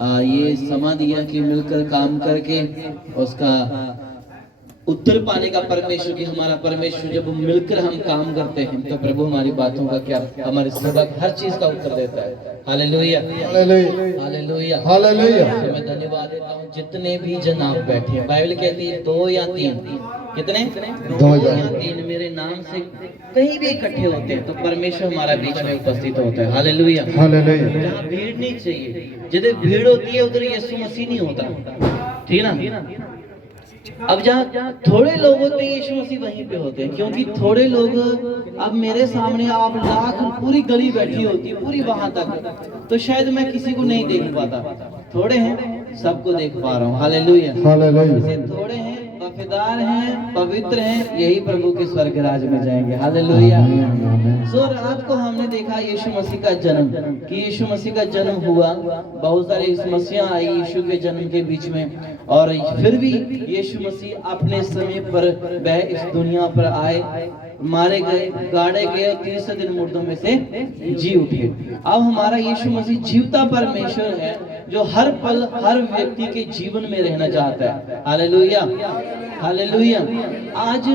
ये समा दिया कि मिलकर काम करके उसका उत्तर पाने का परमेश्वर की हमारा परमेश्वर जब मिलकर हम काम करते हैं तो प्रभु हमारी बातों का क्या हमारे सबक हर चीज का उत्तर देता है। Hallelujah hallelujah hallelujah hallelujah. मैं धन्यवाद देता हूँ जितने भी जन आप बैठे हैं। बाइबल कहती है 2 या 3 कितने 2 या 3 मेरे नाम से कहीं भी इकट्ठे होते हैं तो परमेश्वर हमारा बीच में उपस्थित होता है। Hallelujah hallelujah. जहाँ भीड़ नहीं चाहिए, जिधर भीड़ होती है उधर यीशु मसीह नहीं होता, ठीक ना। अब जहाँ थोड़े लोग होते हैं यीशु मसीह वहीं पे होते हैं, क्योंकि थोड़े लोग अब मेरे सामने आप लाख पूरी गली बैठी होती पूरी वहां तक तो शायद मैं किसी को नहीं देख पाता। थोड़े हैं सबको देख पा रहा हूँ। Hallelujah hallelujah. थोड़े हैं वफादार हैं पवित्र हैं यही प्रभु के स्वर्ग राज में जाएंगे। हालेलुया। सो रात को हमने देखा यीशु मसीह का जन्म कि यीशु मसीह का जन्म हुआ, बहुत सारी समस्या आई यीशु के जन्म के बीच में, और फिर भी यीशु मसीह अपने समय पर वह इस दुनिया पर आए, मारे गए गाड़े गए और तीसरे दिन मुर्दों में से जी उठे। अब हमारा यीशु मसीह जीवता परमेश्वर है जो हर पल हर व्यक्ति के जीवन में रहना चाहता है। Hallelujah hallelujah. आज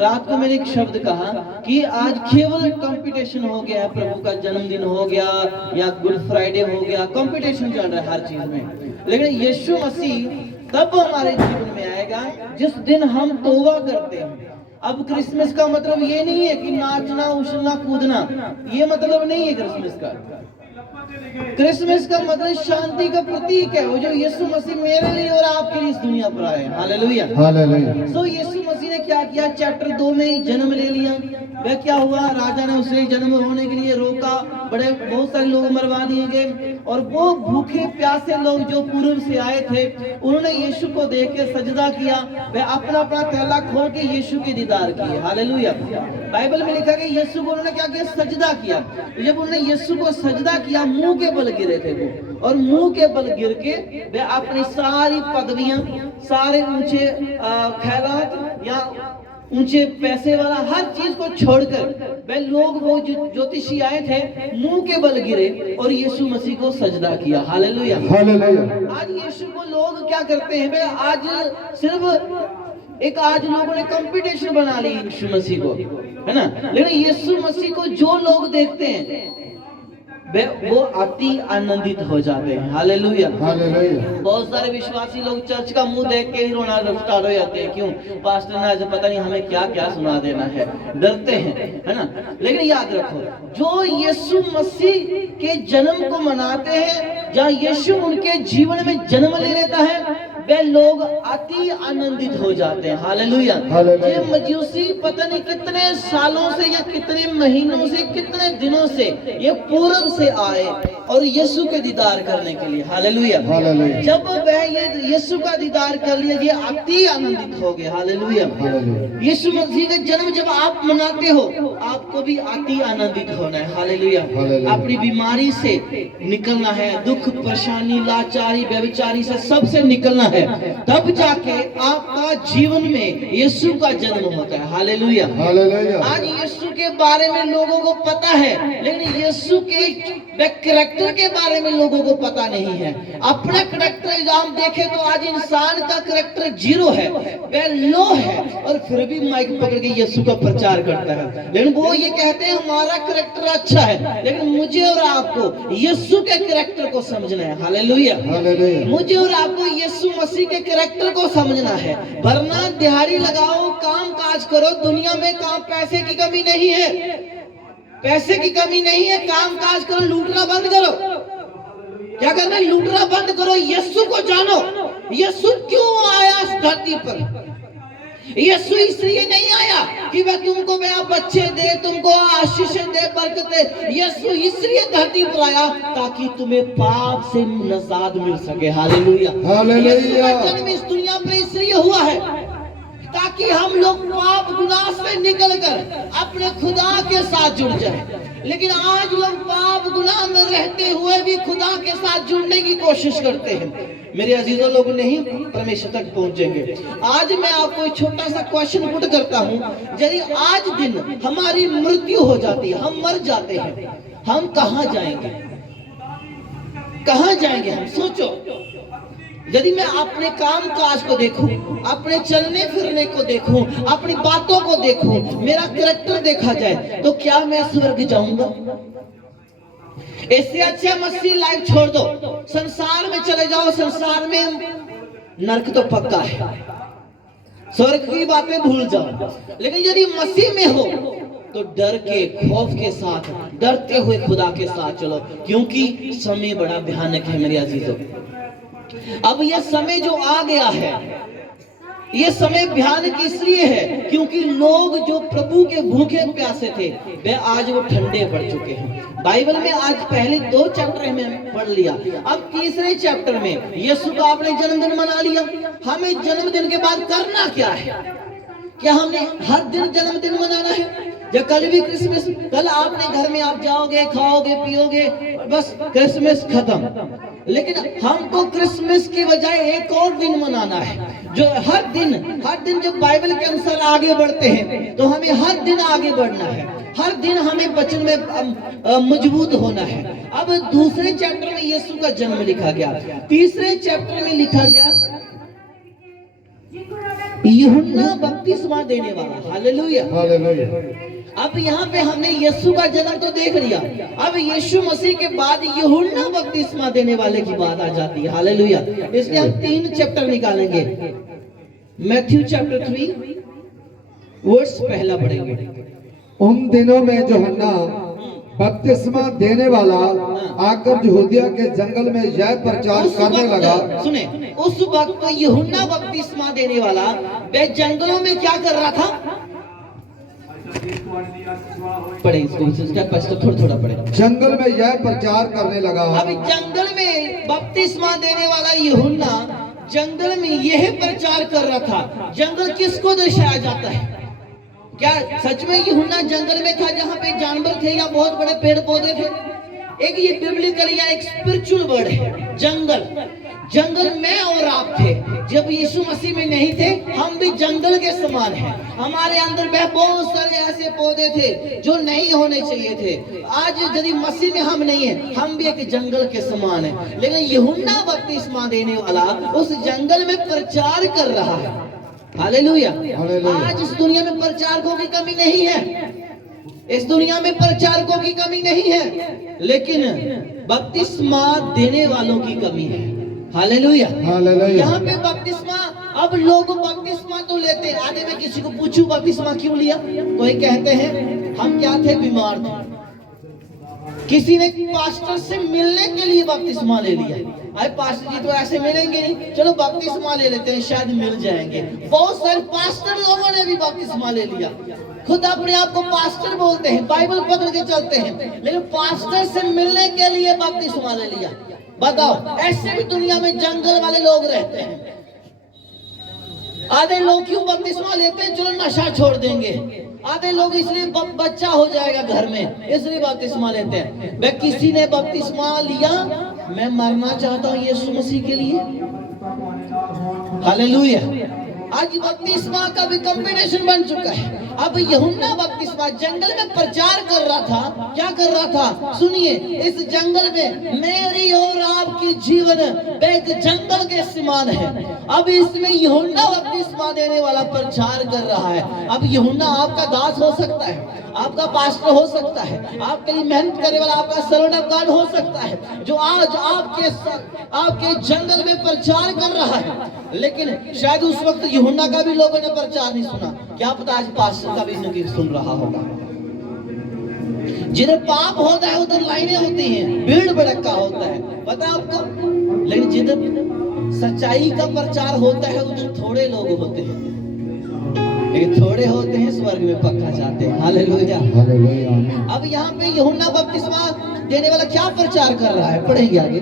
रात को मैंने एक शब्द कहा कि आज केवल कंपटीशन हो गया है, प्रभु का जन्मदिन हो गया या गुड फ्राइडे हो गया, कंपटीशन चल रहा है हर चीज में। लेकिन यीशु मसीह तब हमारे जीवन में आएगा जिस दिन हम तौबा करते हैं। अब क्रिसमस का मतलब ये नहीं है कि नाचना उछलना कूदना, ये मतलब नहीं है क्रिसमस का। क्रिसमस का मतलब शांति का प्रतीक है, वो जो यीशु मसीह मेरे लिए और आपके लिए इस दुनिया पर आए। Hallelujah hallelujah. सो यीशु मसीह ने क्या किया, चैप्टर 2 में ही जन्म ले लिया। वह क्या हुआ, राजा ने उसे जन्म होने के लिए रोका, बड़े बहुत सारे लोग मरवा दिए गए, और वो भूखे प्यासे लोग जो पूर्व से आए थे उन्होंने यीशु को देख के सजदा किया। वह अपना अपना थैला खोल के यीशु के दीदार किए। हालेलुया। बाइबल में लिखा है यीशु को उन्होंने क्या किया, सजदा किया। जब उन्होंने यीशु को सजदा किया मुंह के बल गिरे थे वो, और मुंह के बल गिर के वे अपनी सारी पदवियां, सारे ऊंचे खैरात या ऊंचे पैसे वाला हर चीज को छोड़कर वे लोग, वो ज्योतिषी आए थे, मुंह के बल गिरे और यीशु मसीह को सजदा किया। Hallelujah hallelujah. आज यीशु को लोग क्या करते हैं, वे आज सिर्फ एक आज लोगों ने कंपटीशन बना ली यीशु मसीह को, है ना। लेकिन यीशु मसीह को जो लोग देखते हैं वो अति आनंदित हो जाते हैं। Hallelujah hallelujah. बहुत सारे विश्वासी लोग चर्च का मुंह देख के ही रोना स्टार्ट हो जाते हैं। क्यों, पास्टर ने आज पता नहीं हमें क्या क्या सुना देना है, डरते हैं, है ना। लेकिन याद रखो, जो यीशु मसीह के जन्म को मनाते हैं, जहाँ यीशु उनके जीवन में जन्म ले लेता है, वे लोग अति आनंदित हो जाते हैं। हालेलुया। ये मजूसी पता नहीं कितने सालों से या कितने महीनों से कितने दिनों से ये पूर्व से आए और यीशु के दीदार करने के लिए। हालेलुया। जब वह ये यीशु का दीदार कर लिया, ये अति आनंदित हो गए। हालेलुया। यीशु मसीह का जन्म जब आप मनाते हो, आपको भी अति आनंदित होना है। हालेलुया। अपनी बीमारी से निकलना है, दुख परेशानी लाचारी व्यभिचारी से सबसे निकलना है, तब जाके आपका जीवन में यीशु का जन्म होता है। Hallelujah hallelujah. आज यीशु के बारे में लोगों को पता है, लेकिन यीशु के कैरेक्टर के बारे में लोगों को पता नहीं है। अपना कैरेक्टर हम देखें तो आज इंसान का कैरेक्टर 0 है, वह लो है, और फिर भी माइक पकड़ के यीशु का प्रचार करता है। लेकिन वो ये कहते हैं हमारा कैरेक्टर अच्छा है, लेकिन मुझे और आपको यीशु के कैरेक्टर को समझना है। Hallelujah hallelujah. मुझे और आपको यीशु मसीह के कैरेक्टर को समझना है, वरना दिहाड़ी लगाओ, काम काज करो, दुनिया में काम पैसे की कमी नहीं है, पैसे की कमी नहीं है, काम काज करो, लूटना बंद करो। क्या करना है, लूटना बंद करो, यीशु को जानो। यीशु क्यों आया इस धरती पर? यीशु इसलिए नहीं आया कि वह तुमको बच्चे दे, तुमको आशीष दे, बरकत दे। यीशु इसलिए धरती पर आया ताकि तुम्हें पाप से निजात मिल सके। Hallelujah hallelujah. यीशु का जन्म इस दुनिया पर इसलिए हुआ है ताकि हम लोग पाप गुनाह से निकलकर अपने खुदा के साथ जुड़ जाएं। लेकिन आज लोग पाप गुनाह में रहते हुए भी खुदा के साथ जुड़ने की कोशिश करते हैं। मेरे अजीजों, लोग नहीं परमेश्वर तक पहुंचेंगे। आज मैं आपको एक छोटा सा क्वेश्चन पुट करता हूं, यदि आज दिन हमारी मृत्यु हो जाती है, हम मर जाते हैं, हम कहां जाएंगे? कहां जाएंगे हम? सोचो। यदि मैं अपने काम काज को देखूं, अपने चलने फिरने को देखूं, अपनी बातों को देखूं, मेरा कैरेक्टर देखा जाए, तो क्या मैं स्वर्ग जाऊंगा? इससे अच्छा मसीह लाइफ छोड़ दो, संसार में चले जाओ। संसार में नरक तो पक्का है, स्वर्ग की बातें भूल जाओ। लेकिन यदि मसीह में हो तो डर के, खौफ के साथ, डरते हुए खुदा के साथ चलो, क्योंकि समय बड़ा भयानक है मेरे अजीजों। अब यह समय जो आ गया है, ये समय भयानक इसलिए है क्योंकि लोग जो प्रभु के भूखे प्यासे थे, वे आज वो ठंडे पड़ चुके हैं। बाइबल में आज पहले 2 चैप्टर में पढ़ लिया, अब तीसरे चैप्टर में यीशु का आपने जन्मदिन मना लिया। हमें जन्मदिन के बाद करना क्या है? क्या हमने हर दिन जन्मदिन मनाना है? या कल भी क्रिसमस? कल आपने घर में आप जाओगे, खाओगे, पियोगे, बस क्रिसमस खत्म। लेकिन हमको क्रिसमस की बजाय एक और दिन मनाना है, जो हर दिन जब बाइबल के अनुसार आगे बढ़ते हैं तो हमें हर दिन आगे बढ़ना है, हर दिन हमें वचन में मजबूत होना है। अब दूसरे चैप्टर में यीशु का जन्म लिखा गया, तीसरे चैप्टर में लिखा गया यूहन्ना बपतिस्मा देने वाला। Hallelujah, hallelujah. अब यहाँ पे हमने यीशु का जन्म तो देख लिया, अब यीशु मसीह के बाद यूहन्ना बपतिस्मा देने वाले की बात आ जाती है। हालेलुया। इसलिए हम 3 चैप्टर निकालेंगे। मैथ्यू चैप्टर 3 वर्स पहला पढ़ेंगे। उन दिनों में यूहन्ना बपतिस्मा देने वाला आकर यहूदिया के जंगल में यह प्रचार करने लगा। सुने, उस वक्त यूहन्ना बपतिस्मा देने वाला वह जंगलों में क्या कर रहा था? पढ़े इसको, थोड़ा पढ़े। जंगल में यह प्रचार करने लगा। अभी जंगल में बपतिस्मा देने वाला यूहन्ना जंगल में यह प्रचार कर रहा था। जंगल किसको दर्शाया जाता है? क्या सच में यूहन्ना जंगल में था जहाँ पे जानवर थे या बहुत बड़े पेड़ पौधे थे? एक ये बिब्लिकल या एक स्पिरिचुअल वर्ड है जंगल। जंगल में और आप थे जब यीशु मसीह में नहीं थे, हम भी जंगल के समान हैं। हमारे अंदर बहुत सारे ऐसे पौधे थे जो नहीं होने चाहिए थे। आज यदि मसीह में हम नहीं हैं, हम भी एक जंगल के समान हैं। लेकिन यूहन्ना बपतिस्मा देने वाला उस जंगल में प्रचार कर रहा है। हालेलुया। आज इस दुनिया में प्रचारकों की कमी नहीं है, इस दुनिया में प्रचारकों की कमी नहीं है, लेकिन बपतिस्मा देने वालों की कमी है। Hallelujah, hallelujah. यहाँ पे बपतिस्मा, अब लोग बपतिस्मा तो लेते हैं। आगे मैं किसी को पूछूं बपतिस्मा क्यों लिया, कोई कहते हैं हम क्या थे, बीमार थे। किसी ने पास्टर से मिलने के लिए बपतिस्मा ले लिया। अरे पास्टर जी तो ऐसे मिलेंगे नहीं, चलो बपतिस्मा ले लेते हैं, शायद मिल जाएंगे। बहुत सारे पास्टर लोगों ने भी बपतिस्मा ले लिया, खुद अपने आप को पास्टर बोलते हैं, बाइबल पकड़ के चलते हैं, लेकिन पास्टर से मिलने के लिए बपतिस्मा ले लिया। बताओ, ऐसे भी दुनिया में जंगल वाले लोग रहते हैं। आधे लोग क्यों बपतिस्मा लेते हैं? चलो नशा छोड़ देंगे। आधे लोग इसलिए बच्चा हो जाएगा घर में, इसलिए बपतिस्मा लेते हैं। मैं किसी ने बपतिस्मा लिया, मैं मरना चाहता हूँ यीशु मसीह के लिए। हालेलुया। आज बपतिस्मा का भी कंपटीशन बन चुका है। अब यूहन्ना बपतिस्मा जंगल में प्रचार कर रहा था। क्या कर रहा था? सुनिए, इस जंगल में मेरी और आपकी जीवन एक जंगल के समान है। अब इसमें यूहन्ना बपतिस्मा देने वाला प्रचार कर रहा है। अब यूहन्ना आपका दास हो सकता है, आपका पास्टर हो सकता है, आपके लिए मेहनत करने वाला आपका सर्वेंट ऑफ गॉड हो सकता है, जो आज आपके जंगल में प्रचार कर रहा है। लेकिन शायद उस वक्त यूहन्ना का भी लोगों ने प्रचार नहीं सुना। क्या पता आज पास्टर का भी नहीं सुन रहा होगा। जिधर पाप होता है उधर लाइनें होती हैं, भीड़ भड़का होता है, पता आपको। लेकिन जिधर सच्चाई का प्रचार होता है उधर थोड़े लोग होते हैं, लेकिन थोड़े होते हैं स्वर्ग में पक्का जाते हैं। Hallelujah, hallelujah. अब यहाँ पे यूहन्ना बपतिस्मा देने वाला क्या प्रचार कर रहा है? पढ़ेंगे आगे।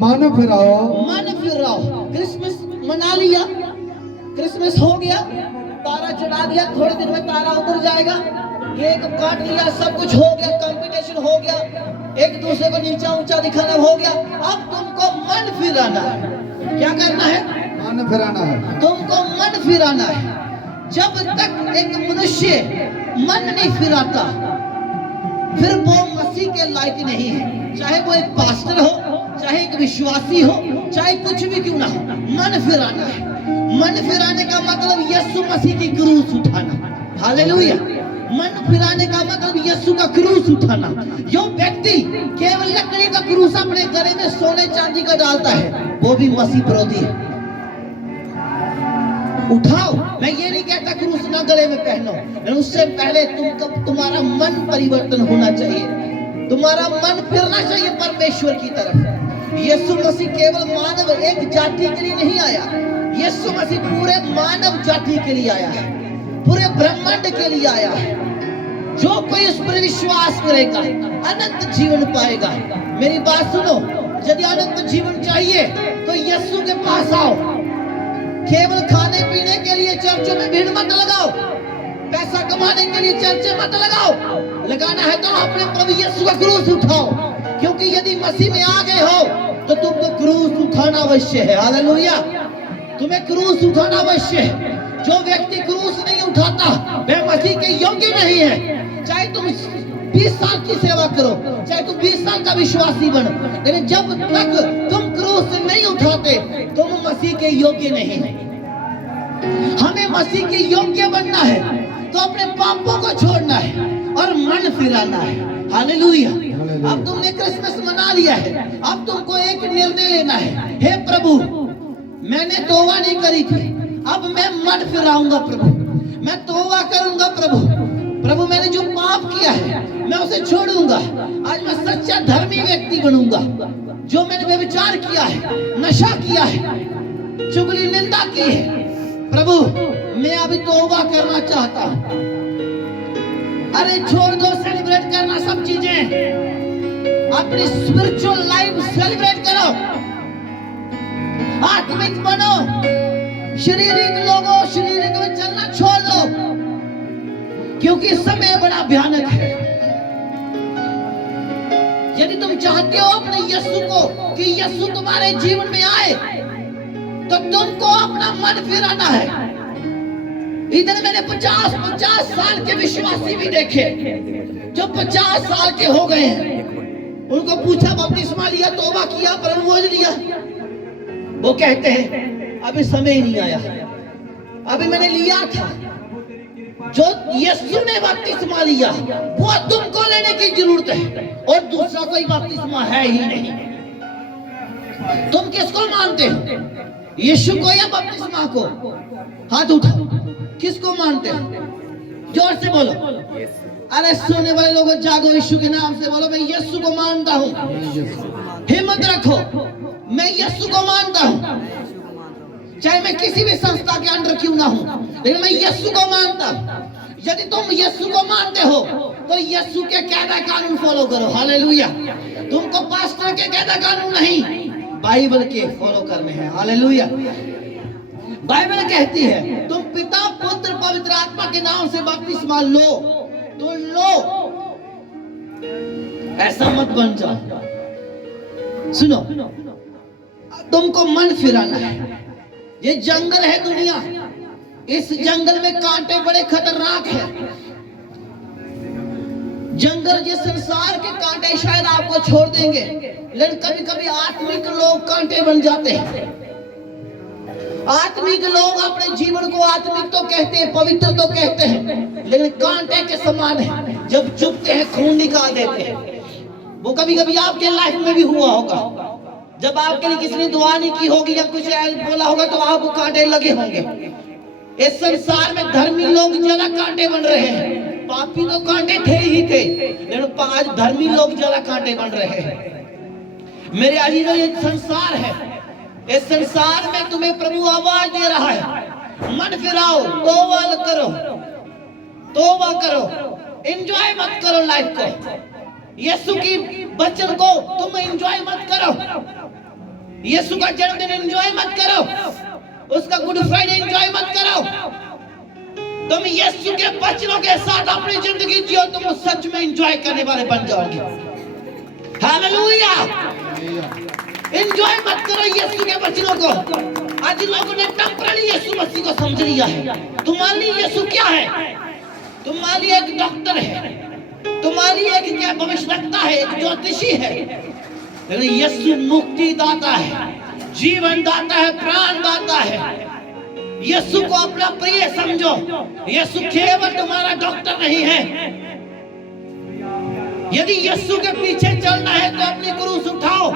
मन फिराओ, मन फिराओ। क्रिसमस मना लिया, क्रिसमस हो गया, तारा चढ़ा दिया, थोड़े दिन में तारा उतर जाएगा, केक काट लिया, सब कुछ हो गया, कंपटीशन हो गया, एक दूसरे को नीचा ऊंचा दिखाना हो गया। अब तुमको मन फिराना है। क्या करना है? मन फिराना है। तुमको मन फिराना है। जब तक एक मनुष्य मन नहीं फिराता, फिर वो मसीह के लायक नहीं है। चाहे वो एक पास्टर हो, चाहे एक विश्वासी हो, चाहे कुछ भी क्यों ना हो, मन फिराना है। मन फिराने का मतलब यीशु मसीह की क्रूस उठाना। हालेलुया। मन फिराने का मतलब यीशु का क्रूस उठाना। जो व्यक्ति केवल लकड़ी का क्रूस अपने गले में सोने चांदी का डालता है, वो भी मसीह विरोधी है। उठाओ, मैं ये नहीं कहता क्रूस ना गले में पहनो, लेकिन उससे पहले तुम्हारा मन परिवर्तन होना चाहिए, तुम्हारा मन फिरना चाहिए परमेश्वर की तरफ। यीशु मसीह केवल मानव एक जाति के लिए नहीं आया, यीशु मसीह पूरे मानव जाति के लिए आया है, पूरे ब्रह्मांड के लिए आया है। जो कोई उस पर विश्वास करेगा अनंत जीवन पाएगा। मेरी बात सुनो, यदि अनंत जीवन चाहिए तो यीशु के पास आओ। केवल खाने पीने के लिए चर्चों में भीड़ मत लगाओ, पैसा कमाने के लिए चर्चे मत लगाओ। लगाना है तो अपने प्रभु यीशु का क्रूस उठाओ, क्योंकि यदि मसीह में आ गए हो तो तुमको क्रूस उठाना अवश्य है। हालेलुया। तुम्हें क्रूस उठाना अवश्य है। जो व्यक्ति क्रूस नहीं उठाता वह मसीह के योग्य नहीं है। चाहे तुम 20 साल की सेवा करो, चाहे तुम 20 साल का विश्वासी बनो, लेकिन जब तक तुम क्रूस नहीं उठाते तुम मसीह के योग्य नहीं है। हमें मसीह के योग्य बनना है तो अपने पापों को छोड़ना है और मन फिराना है। हालेलुया। अब तुमने क्रिसमस मना लिया है, अब तुमको एक निर्णय लेना है। हे प्रभु, मैंने तौबा नहीं करी थी, अब मैं मन फिराऊंगा प्रभु, मैं तौबा करूंगा प्रभु। प्रभु, मैंने जो पाप किया है मैं उसे छोड़ूंगा। आज मैं सच्चा धर्मी व्यक्ति बनूंगा। जो मैंने व्यभिचार किया है, नशा किया है, चुगली निंदा की है, प्रभु मैं अभी तौबा करना चाहता हूं। अरे छोड़ दो सेलिब्रेट करना सब चीजें, अपनी स्पिरिचुअल लाइफ सेलिब्रेट करो, आत्मिक बनो। शारीरिक लोगों, शारीरिक में चलना छोड़ दो, क्योंकि समय बड़ा भयानक है। यदि तुम चाहते हो अपने यीशु को कि यीशु तुम्हारे जीवन में आए, तो तुमको अपना मन फिराना है। इधर मैंने 50 साल के विश्वासी भी देखे जो 50 साल के हो गए हैं। उनको पूछा बपतिस्मा लिया, तौबा किया, प्रभु लिया, वो कहते हैं अभी समय ही नहीं आया, अभी मैंने लिया था। जो यीशु ने बपतिस्मा लिया वो तुमको लेने की जरूरत है, और दूसरा कोई बपतिस्मा है ही नहीं। तुम किसको मानते हो, यीशु को या बपतिस्मा को? हाथ उठाओ, किसको मानते हो? जोर से बोलो। अरे सुनने वाले लोग जागो, यीशु के नाम से बोलो, मैं यीशु को मानता हूँ। हिम्मत रखो, मैं यीशु को मानता हूँ। चाहे मैं किसी भी संस्था के अंडर क्यों ना हूं, लेकिन मैं यीशु को मानता हूं। यदि तुम यीशु को मानते हो तो यीशु के कायदा कानून फॉलो करो। हालेलुया। तुमको पास्टर के कायदा कानून नहीं, बाइबल के फॉलो करने हैं। हालेलुया। बाइबल कहती है तुम पिता, पुत्र, पवित्र आत्मा के नाम से बपतिस्मा लो तो लो, ऐसा मत बन जाओ। सुनो, तुमको मन फिराना है। ये जंगल है दुनिया, इस जंगल में कांटे बड़े खतरनाक हैं। जंगल, ये संसार के कांटे शायद आपको छोड़ देंगे, लेकिन कभी कभी आत्मिक लोग कांटे बन जाते हैं। आत्मिक लोग अपने जीवन को आत्मिक तो कहते हैं, पवित्र तो कहते हैं, लेकिन कांटे के समान है। जब चुभते हैं खून निकाल देते हैं। वो कभी कभी आपके लाइफ में भी हुआ होगा, जब आपके लिए किसी ने दुआ नहीं की होगी या कुछ बोला होगा तो आपको कांटे लगे होंगे। इस संसार में धर्मी लोग ज्यादा कांटे बन रहे हैं, पापी तो कांटे थे ही थे, लेकिन आज धर्मी लोग ज्यादा कांटे बन रहे हैं। मेरे अजीजों, ये संसार है, इस संसार में तुम्हें प्रभु आवाज दे रहा है, मन फिराओ, तौबा करो, तौबा करो, एंजॉय मत करो लाइफ को। यीशु की वचन को तुम एंजॉय मत करो, यीशु का जन्मदिन एंजॉय मत करो, उसका गुड फ्राइडे एंजॉय मत करो। तुम यीशु के वचनों के साथ अपनी जिंदगी जियो, तुम सच में एंजॉय करने वाले बन जाओगे। हालेलुया। एंजॉय मत करो यीशु के वचनों को। आज लोगों ने टेम्पररी यीशु मसीह को समझ लिया है। तुम्हारे लिए यीशु क्या है? तुम्हारे लिए एक डॉक्टर है, तुम्हारी एक क्या भविष्यवक्ता है, एक ज्योतिषी है। लेकिन यीशु मुक्ति दाता है, जीवन दाता है, प्राण दाता है। यीशु को अपना प्रिय समझो। यीशु केवल तुम्हारा डॉक्टर नहीं है। यदि यीशु के पीछे चलना है तो अपनी क्रूस उठाओ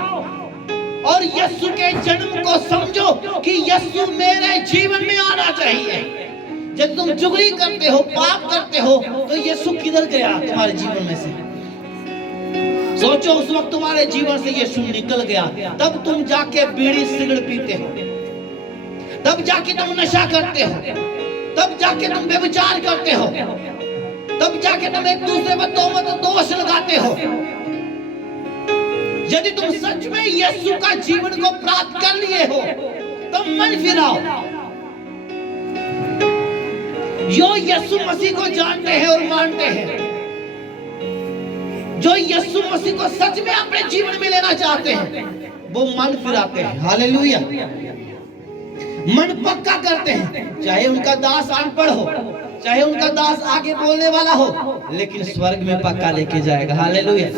और यीशु के जन्म को समझो कि यीशु मेरे जीवन में आना चाहिए। जब तुम चुगली करते हो, पाप करते हो, तो यीशु किधर गया तुम्हारे जीवन में से? सोचो, उस वक्त तुम्हारे जीवन से यीशु निकल गया, तब तुम जाके बीड़ी सिगरेट पीते हो, तब जाके तुम नशा करते हो, तब जाके तुम व्यभिचार करते हो, तब जाके तुम एक दूसरे पर तोहमत दोष लगाते हो। यदि तुम सच में यीशु का जीवन को प्राप्त कर लिए हो तो मन फिराओ। जो यीशु मसीह को जानते हैं और मानते हैं, जो यीशु मसीह को सच में अपने जीवन में लेना चाहते हैं, वो मन फिराते हैं। हालेलुया। मन पक्का करते हैं, चाहे उनका दास अनपढ़ हो, चाहे उनका दास आगे बोलने वाला हो, लेकिन स्वर्ग में पक्का लेके जाएगा। हालेलुया।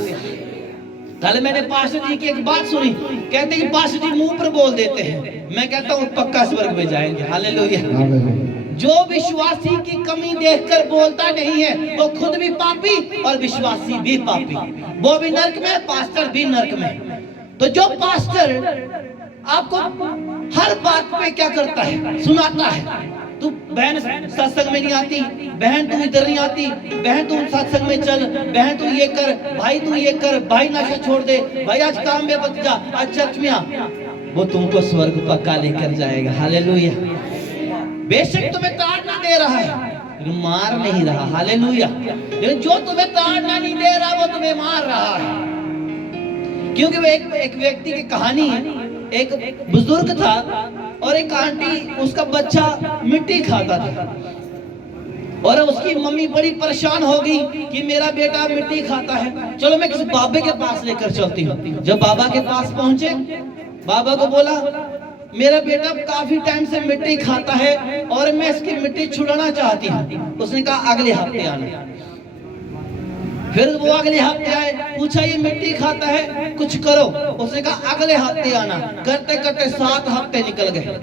कल मैंने पास्टर जी की एक बात सुनी, कहते हैं कि पास्टर जी मुंह पर बोल देते हैं, मैं कहता हूँ पक्का स्वर्ग में जाएंगे। हालेलुया। जो विश्वासी की कमी देखकर बोलता नहीं है, वो खुद भी पापी और विश्वासी भी पापी, वो भी नरक में, पास्टर भी नरक में। तो जो पास्टर आपको हर बात पे क्या करता है, सुनाता है, तू बहन सत्संग में नहीं आती, बहन तू इधर नहीं आती, बहन तू सत्संग में चल, बहन तू ये कर, भाई तू ये कर, भाई नशा छोड़ दे, भाई आज काम में बच जा, आज चर्च में आ, वो तुमको स्वर्ग पक्का लेकर जाएगा। हालेलुया। बेशक तुम्हें ताड़ना दे रहा है, मार नहीं रहा। हालेलुया। लेकिन जो तुम्हें ताड़ना नहीं दे रहा, वो तुम्हें मार रहा है। क्योंकि वो एक व्यक्ति की कहानी है। एक बुजुर्ग था और एक आंटी, उसका बच्चा मिट्टी खाता था और उसकी मम्मी बड़ी परेशान हो गई कि मेरा बेटा मिट्टी खाता है, चलो मैं किसी बाबे के पास लेकर चलती हूँ। जब बाबा के पास पहुंचे, बाबा को बोला मेरा बेटा काफी टाइम से मिट्टी खाता है और मैं इसकी मिट्टी छुड़ाना चाहती हूँ। उसने कहा अगले हफ्ते आना। फिर वो अगले हफ्ते आए, पूछा ये मिट्टी खाता है, कुछ करो। उसने कहा अगले हफ्ते आना। करते करते 7 हफ्ते निकल गए।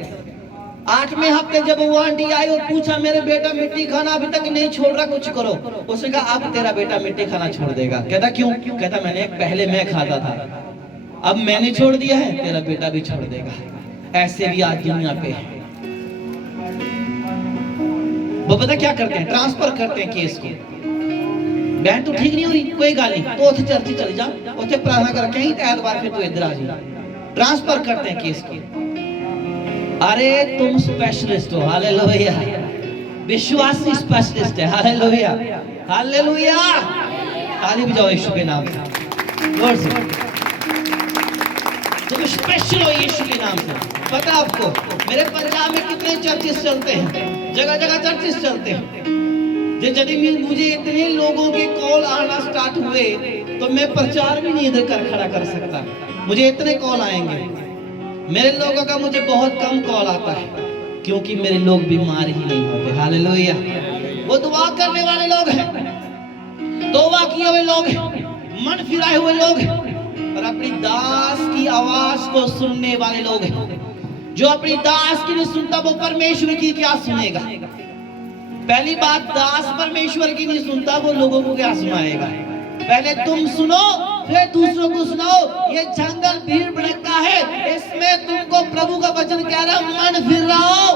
8वें हफ्ते जब वो आंटी आई और पूछा मेरे बेटा मिट्टी खाना अभी तक नहीं छोड़ रहा, कुछ करो। उसने कहा अब तेरा बेटा मिट्टी खाना छोड़ देगा। कहता क्यों? कहता मैंने पहले मैं खाता था, अब मैंने छोड़ दिया है, तेरा बेटा भी छोड़ देगा। ऐसे भी आज दुनिया पे है। वो पता क्या करते हैं? ट्रांसफर करते हैं केस को। बहन तू ठीक नहीं हो रही, कोई गाल नहीं, तो उसे चर्च चले जा, उसे प्रार्थना करके ही ऐतवार फिर तू इधर आ जा। ट्रांसफर करते हैं केस को। अरे तुम स्पेशलिस्ट हो। हालेलुया। विश्वासी स्पेशलिस्ट है। हालेलुया। हालेलुया। ताली बजाओ यीशु के नाम से, जोर से। तुम स्पेशल हो यीशु के नाम से। पता आपको मेरे पंजाब में कितने चर्चेस चलते हैं, जगह जगह चर्चेस चलते हैं। जब मुझे इतने लोगों के कॉल आना स्टार्ट हुए तो मैं प्रचार भी नहीं इधर कर खड़ा कर सकता। मुझे इतने कॉल आएंगे। मेरे लोगों का मुझे बहुत कम कॉल आता है, क्योंकि मेरे लोग बीमार ही नहीं होते। हालेलुया। वो दुआ करने वाले लोग हैं, तौबा किए हुए लोग हैं, मन फिराए हुए लोग हैं, और अपनी दास की आवाज को सुनने वाले लोग हैं। जो अपनी दास की नहीं सुनता, वो परमेश्वर की क्या सुनेगा? पहली बात, दास परमेश्वर की नहीं सुनता, वो लोगों को क्या सुनाएगा? पहले तुम सुनो, फिर दूसरों को सुनाओ। ये जंगल भीड़ भड़का है, इसमें तुमको प्रभु का वचन कह रहा है मन फिराओ।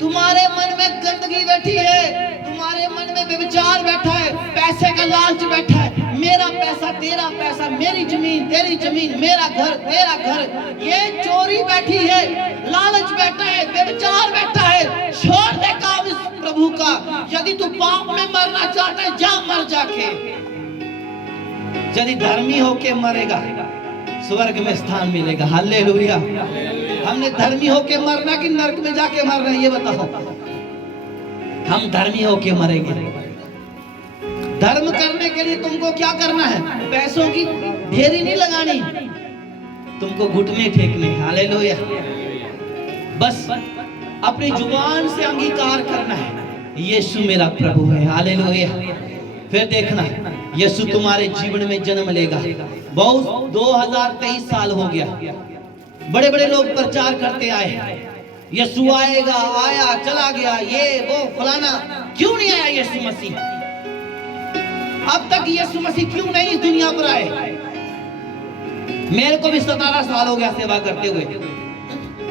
तुम्हारे मन में गंदगी बैठी है, तुम्हारे मन में व्यभिचार बैठा है, पैसे का लालच बैठा है। मेरा पैसा तेरा पैसा, मेरी जमीन तेरी जमीन, मेरा घर तेरा घर, ये चोरी बैठी है, लालच बैठा है, व्यभिचार बैठा है। छोड़ दे काम इस प्रभु का। यदि तू पाप में मरना चाहता है, जा मर जाके। यदि धर्मी होके मरेगा, स्वर्ग में स्थान मिलेगा। हालेलुया। हमने धर्मी होके मरना कि नरक में जाके मरना, ये बताओ। हम धर्मी होके मरेंगे। धर्म करने के लिए तुमको क्या करना है? पैसों की ढेरी नहीं लगानी, तुमको घुटने टेकने। हालेलुया। बस अपनी जुबान से अंगीकार करना है, यीशु मेरा प्रभु है। हालेलुया। फिर देखना यीशु तुम्हारे जीवन में जन्म लेगा। बहुत 2023 साल हो गया, बड़े बड़े लोग प्रचार करते आए, यीशु आएगा, आया चला गया, ये वो फलाना। क्यों नहीं आया यीशु मसीह? अब तक यीशु मसीह क्यों नहीं इस दुनिया पर आए? मेरे को भी 17 साल हो गया सेवा करते हुए,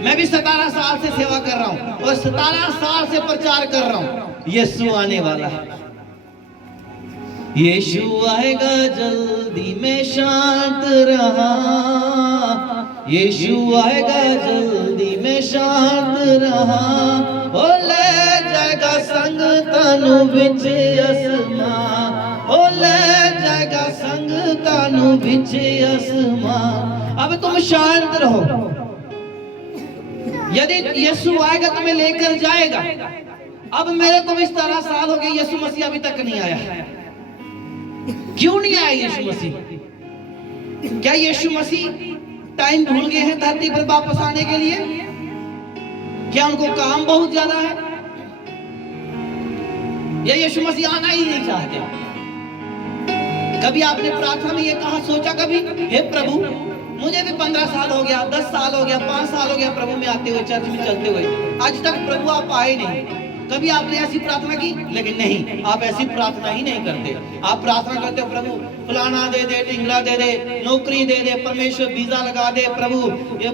मैं भी 17 साल से सेवा कर रहा हूं और 17 साल से प्रचार कर रहा हूं। यीशु आने वाला है, यीशु आएगा जल्दी, मैं शांत रहा। यीशु आएगा जल्दी, मैं शांत रहा। ओ ले जाएगा संग तनु बिच आसमां, ओ ले जाएगा संग तनु बिच आसमां। अब तुम शांत रहो। यदि यीशु आएगा तुम्हें लेकर जाएगा। अब मेरे को भी 17 साल हो गए, यीशु मसीह अभी तक नहीं आया। क्यों नहीं आया यीशु मसीह? क्या यीशु मसीह टाइम भूल गए हैं धरती पर वापस आने के लिए? क्या उनको काम बहुत ज्यादा है, या यीशु मसीह आना ही नहीं चाहते? कभी आपने प्रार्थना में ये कहा, सोचा कभी, हे प्रभु मुझे भी 15 साल हो गया, 10 साल हो गया, 5 साल हो गया प्रभु में आते हुए, चर्च में चलते हुए, आज तक प्रभु आप आए नहीं। कभी आपने ऐसी प्रार्थना की? लेकिन नहीं, आप ऐसी प्रार्थना ही नहीं करते। आप प्रार्थना करते हो, प्रभु फलाना दे दे, टिंगला दे दे, नौकरी दे दे, परमेश्वर वीजा लगा दे, प्रभु ये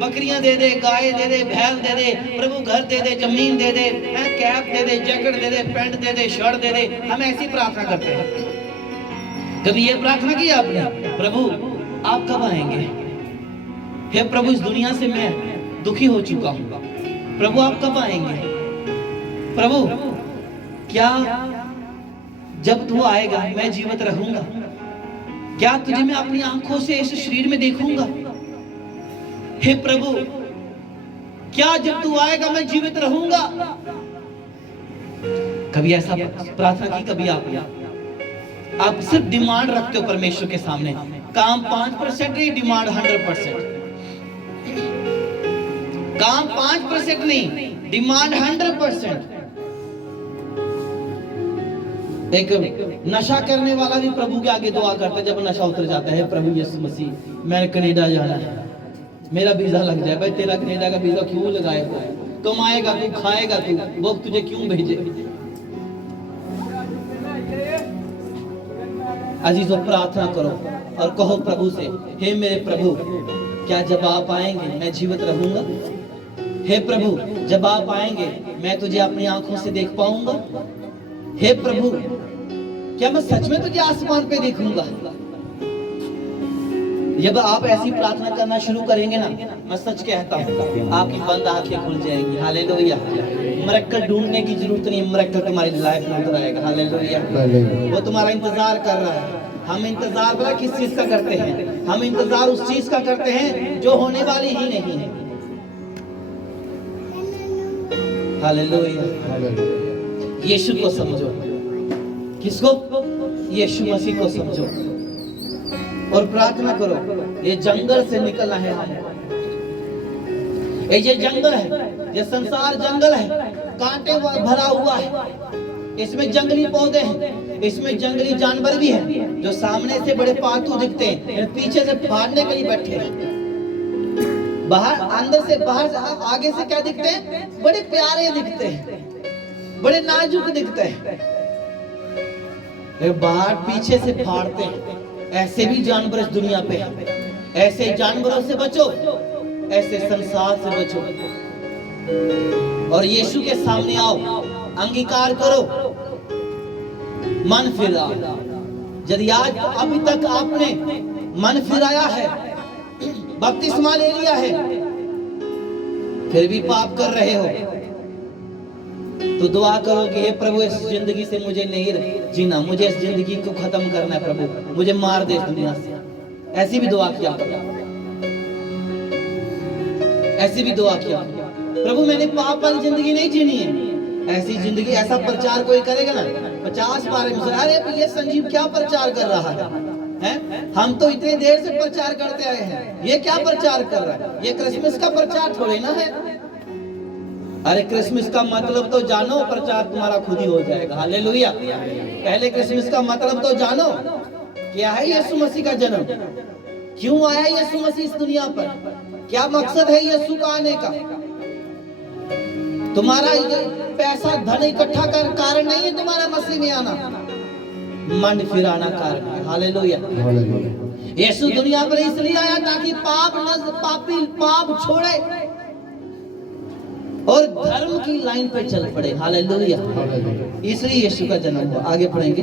बकरियां दे दे, गाय दे दे, भैंस दे दे, प्रभु घर दे दे, जमीन दे दे, कैप दे दे, जैकेट दे दे, पैंट दे दे, शर्ट दे दे। हम ऐसी प्रार्थना करते हैं। कभी ये प्रार्थना की आपने, प्रभु आप कब आएंगे? हे प्रभु इस दुनिया से मैं दुखी हो चुका हूं, प्रभु आप कब आएंगे? प्रभु क्या जब तू आएगा मैं जीवित रहूंगा? क्या तुझे मैं अपनी आंखों से इस शरीर में देखूंगा? हे प्रभु क्या जब तू आएगा मैं जीवित रहूंगा? कभी ऐसा प्रार्थना की? कभी आप सिर्फ डिमांड रखते हो परमेश्वर के सामने, काम 5% नहीं, डिमांड 100%। काम 5% नहीं, डिमांड 100%। एक नशा करने वाला भी प्रभु के आगे दुआ करता है जब नशा उतर जाता है, प्रभु यीशु मसीह मैं कनाडा जाना है, मेरा वीजा लग जाए। भाई तेरा कनाडा का वीजा क्यों लगाए? तुम आएगा, तू खाएगा, तू वो तुझे क्यों भेजे? अजीजों प्रार्थना करो और कहो प्रभु से, हे मेरे प्रभु क्या जब आप आएंगे मैं जीवित रहूंगा? हे प्रभु जब आप आएंगे मैं तुझे अपनी आंखों से देख पाऊंगा? हे प्रभु क्या मैं सच में तुझे आसमान पे देखूंगा? जब आप ऐसी प्रार्थना करना शुरू करेंगे ना, मैं सच कहता हूँ आपकी बंद आंखें खुल जाएंगी। हालेलुया। मिरेकल ढूंढने की जरूरत नहीं, मिरेकल तुम्हारी लाइफ में उतर आएगा। हालेलुया। वो तुम्हारा इंतजार कर रहा है। हम इंतजार बड़ा किस चीज का करते हैं? हम इंतजार उस चीज का करते हैं जो होने वाली ही नहीं है। हालेलुया। यीशु को समझो। किसको? यीशु मसीह को समझो और प्रार्थना करो, ये जंगल से निकलना है हमको। ये जंगल है, ये संसार जंगल है, कांटे भरा हुआ है, इसमें जंगली पौधे हैं, इसमें जंगली जानवर भी हैं जो सामने से बड़े पालतू दिखते हैं, पीछे से फाड़ने के लिए बैठे हैं। बाहर अंदर से बाहर से आगे से क्या दिखते हैं? बड़े प्यारे दिखते हैं, बड़े नाजुक दिखते हैं, बाहर पीछे से फाड़ते हैं। ऐसे भी जानवर इस दुनिया पे हैं। ऐसे जानवरों से बचो, ऐसे संसार से बचो और यीशु के सामने आओ, अंगीकार करो, मन फिराओ। यदि आज अभी तक आपने मन फिराया है, बपतिस्मा ले लिया है, फिर भी पाप कर रहे हो, तो दुआ करो कि हे प्रभु इस जिंदगी से मुझे नहीं जीना, मुझे इस जिंदगी को खत्म करना है, प्रभु मुझे मार दे इस दुनिया से। ऐसी भी दुआ किया करो, ऐसी भी दुआ किया, प्रभु मैंने पाप वाली जिंदगी नहीं जीनी है। ऐसी जिंदगी, ऐसा प्रचार कोई करेगा ना 50 बार में, अरे ये संजीव क्या प्रचार कर रहा है? हम तो इतने देर से प्रचार करते आए हैं, ये क्या प्रचार कर रहा है? ये क्रिसमस का प्रचार थोड़ी ना है। अरे क्रिसमस का मतलब तो जानो, प्रचार तुम्हारा खुद ही हो जाएगा। हालेलुया। पहले क्रिसमस का मतलब तो जानो, क्या है यीशु मसीह का जन्म, क्यों आया यीशु मसीह इस दुनिया पर, क्या मकसद है यीशु का आने का। तुम्हारा पैसा धन इकट्ठा कर कारण नहीं है तुम्हारा मसीह में आना, मन फिराना कारण है। हालेलुया। यीशु दुनिया पर इसलिए आया ताकि पाप छोड़े और धर्म की लाइन पे चल पड़े। हालेलुया। इसलिए यीशु का जन्म हुआ। आगे पढ़ेंगे।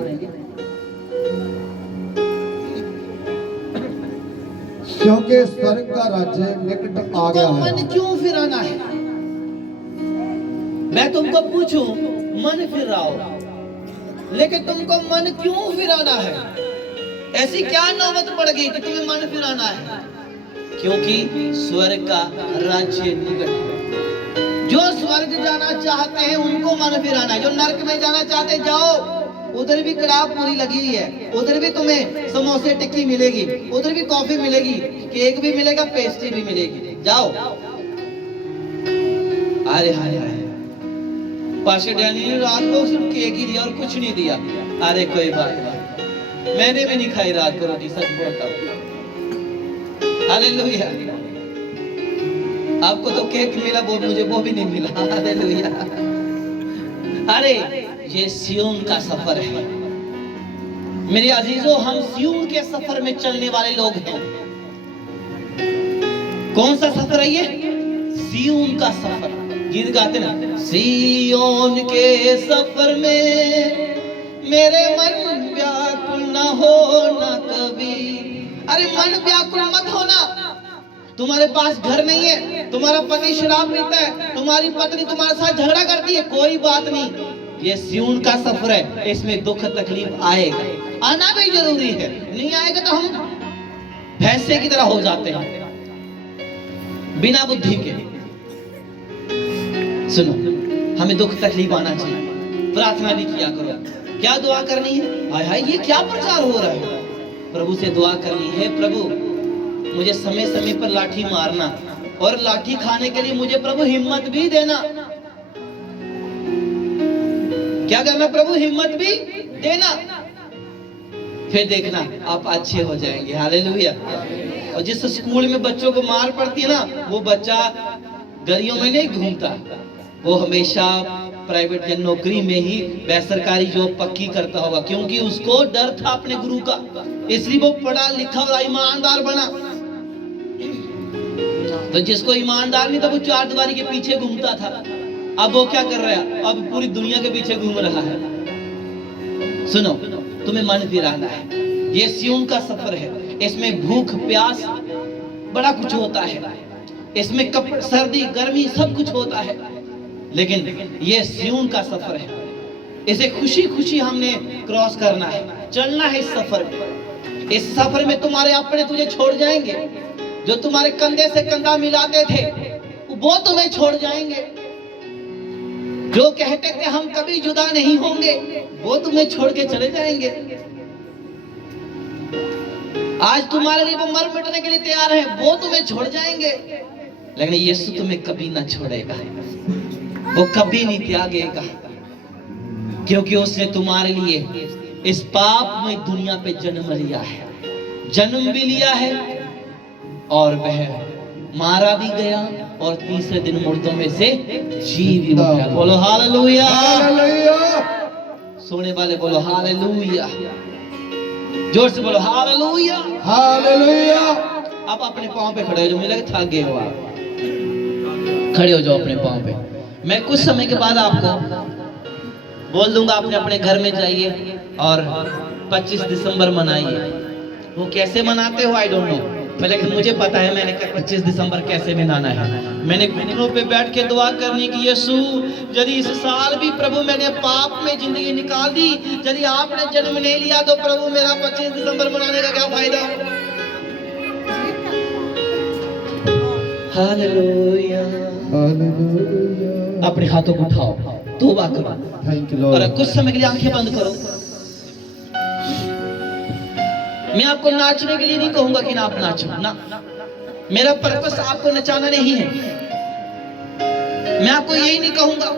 क्योंकि स्वर्ग का राज्य निकट आ गया है। मन क्यों फिराना है? मैं तुमको पूछूं, मन फिराओ, लेकिन तुमको मन क्यों फिराना है? ऐसी क्या नौबत पड़ गई कि तुम्हें मन फिराना है? क्योंकि स्वर्ग का राज्य निकट है। जो स्वर्ग जाना चाहते हैं उनको मन फिराना है। जो नरक में जाना चाहते जाओ, उधर भी कड़ाह पूरी लगी हुई है, उधर भी तुम्हें समोसे टिक्की मिलेगी, उधर भी कॉफी मिलेगी, केक भी मिलेगा, पेस्ट्री भी मिलेगी। जाओ। अरे हाय हाय, पास्टर डैनी ने रात को सिर्फ केक ही दिया और कुछ नहीं दिया। अरे कोई बात नहीं, मैंने भी नहीं खाई रात को रोटी, सच बोलता हूँ। हालेलुया। आपको तो केक मिला, मुझे वो भी नहीं मिला। हालेलुया। अरे ये सियोन का सफर है मेरे अजीजों, हम सियोन के सफर में चलने वाले लोग हैं। कौन सा सफर है ये? सियोन का सफर। गीत गाते ना, सियोन के सफर में मेरे मन व्याकुल न होना कभी। अरे मन व्याकुल मत होना। तुम्हारे पास घर नहीं है, तुम्हारा पति शराब पीता है, तुम्हारी पत्नी तुम्हारे साथ झगड़ा करती है, कोई बात नहीं, ये सियोन का सफर है। इसमें दुख तकलीफ आएगा, आना भी जरूरी है। नहीं आएगा तो हम भैंसे की तरह हो जाते हैं बिना बुद्धि के। सुनो, हमें दुख तकलीफ आना चाहिए, प्रार्थना भी किया करो। क्या दुआ करनी है? हाय हाय, ये क्या प्रचार हो रहा है? प्रभु से दुआ करनी है, प्रभु मुझे समय समय पर लाठी मारना, और लाठी खाने के लिए मुझे प्रभु हिम्मत भी देना। क्या करना? प्रभु हिम्मत भी देना, फिर देखना आप अच्छे हो जाएंगे। हालेलुया। और जिस स्कूल में बच्चों को मार पड़ती है ना, वो बच्चा गलियों में नहीं घूमता, वो हमेशा प्राइवेट या नौकरी में ही बेसरकारी जॉब पक्की करता होगा, क्योंकि उसको डर था अपने गुरु का, इसलिए वो पढ़ा लिखा और ईमानदार बना। तो जिसको ईमानदार नहीं था वो चार दीवारी के पीछे घूमता था, अब वो क्या कर रहा है? अब पूरी दुनिया के पीछे घूम रहा है। सुनो, तुम्हें मन फिराना है। ये सियोन का सफर है, इसमें भूख प्यास बड़ा कुछ होता है, इसमें सर्दी गर्मी सब कुछ होता है, लेकिन ये सियोन का सफर है। इसे खुशी खुशी हमने क्रॉस करना है, चलना है इस सफर में। इस सफर में तुम्हारे अपने तुझे छोड़ जाएंगे, जो तुम्हारे कंधे से कंधा मिलाते थे वो तुम्हें छोड़ जाएंगे, जो कहते थे हम कभी जुदा नहीं होंगे वो तुम्हें छोड़ के चले जाएंगे। आज तुम्हारे लिए वो मर मिटने के लिए तैयार है, वो तुम्हें छोड़ जाएंगे, लेकिन यीशु तुम्हें कभी ना छोड़ेगा, वो कभी नहीं त्यागेगा, क्योंकि उसने तुम्हारे लिए इस पाप में दुनिया पे जन्म लिया है, जन्म भी लिया है, और वह मारा भी गया और तीसरे दिन मुर्दों में से जी भी उठा। बोलो हालेलुया। सोने वाले बोलो हालेलुया, जोर से बोलो हालेलुया हालेलुया। अब अपने पांव पे खड़े हो जाओ, मुझे लगे थक गए हो आप, खड़े हो जाओ अपने पांव पे। मैं कुछ समय के बाद आपको बोल दूंगा अपने अपने घर में जाइए और 25 दिसंबर मनाइए। वो कैसे मनाते हो आई डोंट नो, लेकिन मुझे पता है मैंने 25 दिसंबर कैसे मनाना है। मैंने घुटनों पे बैठ के दुआ करनी कि यीशु यदि इस साल भी प्रभु मैंने पाप में जिंदगी निकाल दी, यदि आपने जन्म नहीं लिया तो प्रभु मेरा 25 दिसंबर मनाने का क्या फायदा। हालेलुया। अपने हाथों को उठाओ, तौबा करो, थैंक यू लॉर्ड। और कुछ समय के लिए आंखें बंद करो। मैं आपको नाचने के लिए नहीं कहूंगा कि ना आप नाचो, ना, मेरा पर्पस आपको नचाना नहीं है। मैं आपको यही नहीं कहूंगा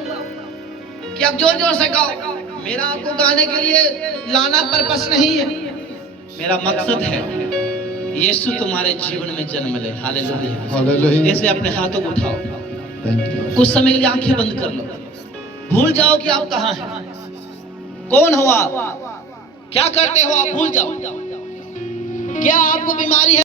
कि आप जोर जोर से गाओ। मेरा आपको गाने के लिए लाना पर्पस नहीं है। मेरा मकसद है यीशु तुम्हारे जीवन में जन्म ले। हालेलुया। हालेलुया। इसलिए अपने हाथों को उठाओ, थैंक यू। कुछ समय के लिए आंखें बंद कर लो, भूल जाओ कि आप कहां हैं, कौन हो आप, क्या करते हो आप, भूल जाओ। क्या आपको बीमारी है?